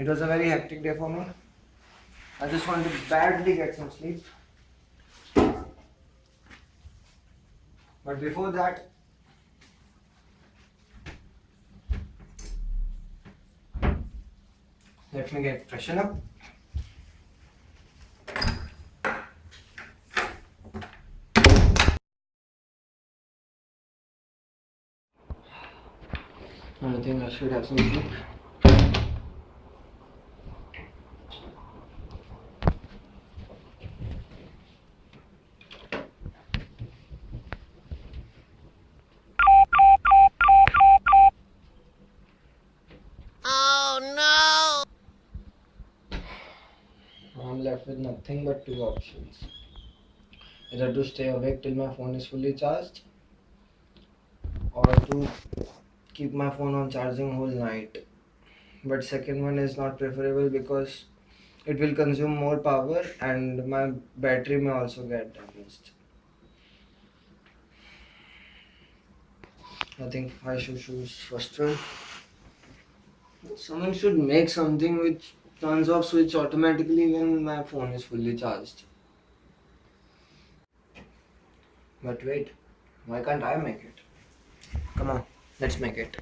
It was a very hectic day for me. I just want to badly get some sleep. But before that, let me get freshen up. I think I should have some sleep. I'm left with nothing but two options. Either to stay awake till my phone is fully charged, or to keep my phone on charging whole night. But second one is not preferable because it will consume more power and my battery may also get damaged. I think I should choose first one. Someone should make something which turns off switch automatically when my phone is fully charged. But wait, why can't I make it? Come on, let's make it.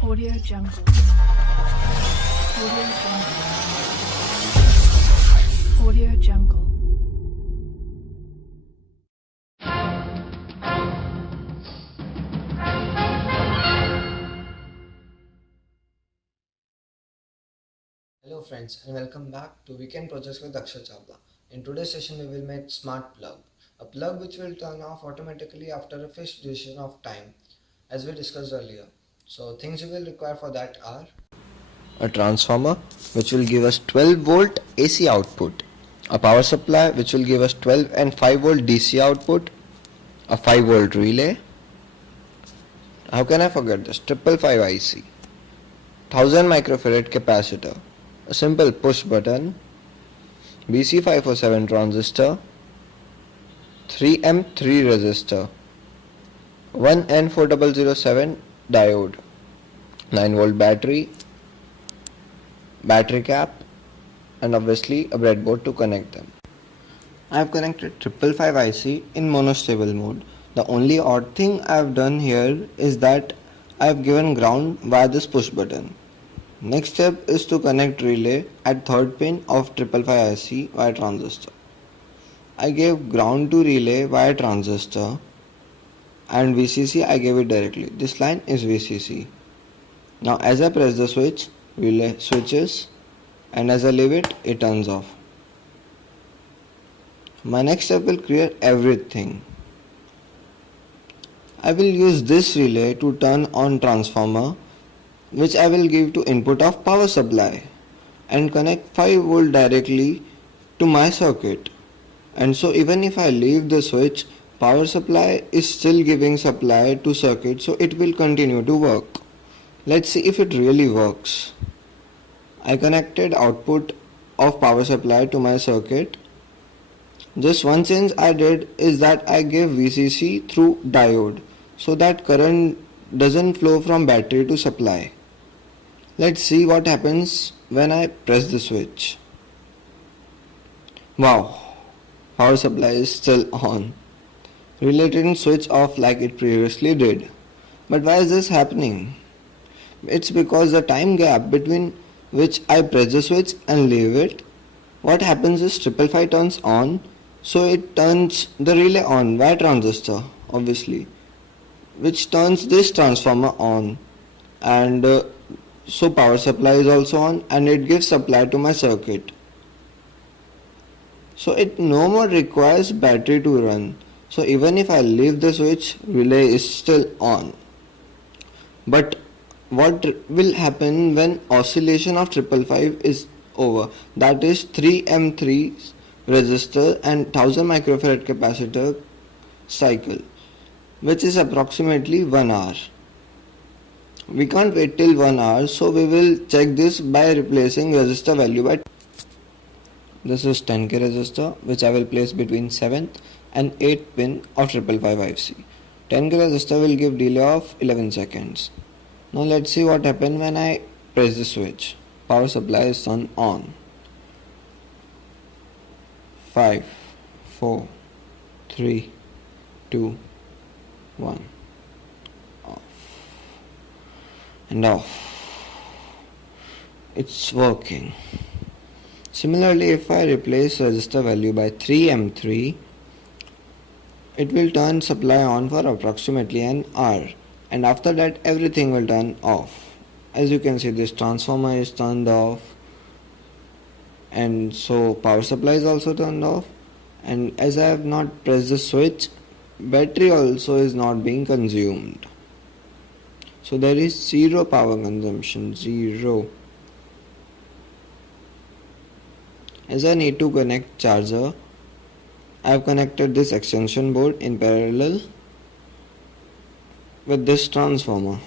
Audio Jungle. Audio Jungle. Audio Jungle. Hello friends and welcome back to Weekend Projects with Akshay Chawla. In today's session we will make Smart Plug, a plug which will turn off automatically after a fixed duration of time, as we discussed earlier. So things you will require for that are a transformer which will give us 12 volt AC output, a power supply which will give us 12 and 5 volt DC output, a 5 volt relay, how can I forget this, 555 IC, 1000 microfarad capacitor, a simple push button, BC547 transistor, 3M3 resistor, 1N4007 diode, 9 volt battery, battery cap, and obviously a breadboard to connect them. I have connected 555 IC in monostable mode. The only odd thing I have done here is that I have given ground via this push button. Next step is to connect relay at third pin of 555 IC via transistor. I gave ground to relay via transistor and VCC I gave it directly. This line is VCC. Now as I press the switch, relay switches, and as I leave it, it turns off. My next step will clear everything. I will use this relay to turn on transformer, which I will give to input of power supply and connect 5 volt directly to my circuit. And so even if I leave the switch, power supply is still giving supply to circuit, so it will continue to work. Let's see if it really works. I connected output of power supply to my circuit. Just one change I did is that I gave VCC through diode so that current doesn't flow from battery to supply. Let's see what happens when I press the switch. Wow, power supply is still on. Relay didn't switch off like it previously did. But why is this happening? It's because the time gap between which I press the switch and leave it, what happens is 555 turns on, so it turns the relay on via transistor, obviously, which turns this transformer on, and so power supply is also on and it gives supply to my circuit. So it no more requires battery to run. So even if I leave the switch, relay is still on. But what will happen when oscillation of 555 is over? That is 3M3 resistor and 1000 microfarad capacitor cycle, which is approximately 1 hour. We can't wait till 1 hour, so we will check this by replacing resistor value by. This is 10k resistor which I will place between 7th and 8th pin of 555 IC. 10k resistor will give delay of 11 seconds. Now let's see what happens when I press the switch. Power supply is turned on. 5, 4, 3, 2, 1. Off. And off. It's working. Similarly, if I replace resistor value by 3M3, it will turn supply on for approximately an hour, and after that everything will turn off. As you can see, this transformer is turned off, and so power supply is also turned off, and as I have not pressed the switch, battery also is not being consumed. So there is zero power consumption, zero. As I need to connect charger, I have connected this extension board in parallel with this transformer.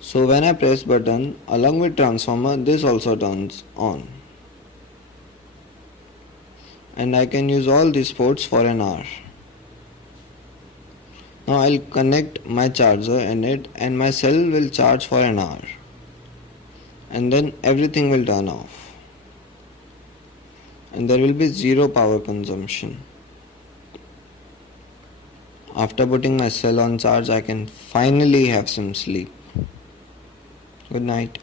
So when I press button along with transformer, this also turns on. And I can use all these ports for an hour. Now I'll connect my charger in it and my cell will charge for an hour. And then everything will turn off. And there will be zero power consumption. After putting my cell on charge, I can finally have some sleep. Good night.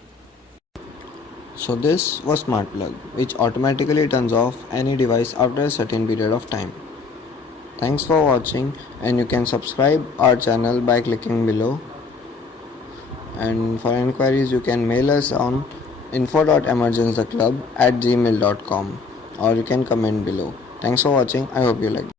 So this was smart plug, which automatically turns off any device after a certain period of time. Thanks for watching, and you can subscribe our channel by clicking below. And for inquiries, you can mail us on info.emergenceclub@gmail.com, or you can comment below. Thanks for watching. I hope you like it.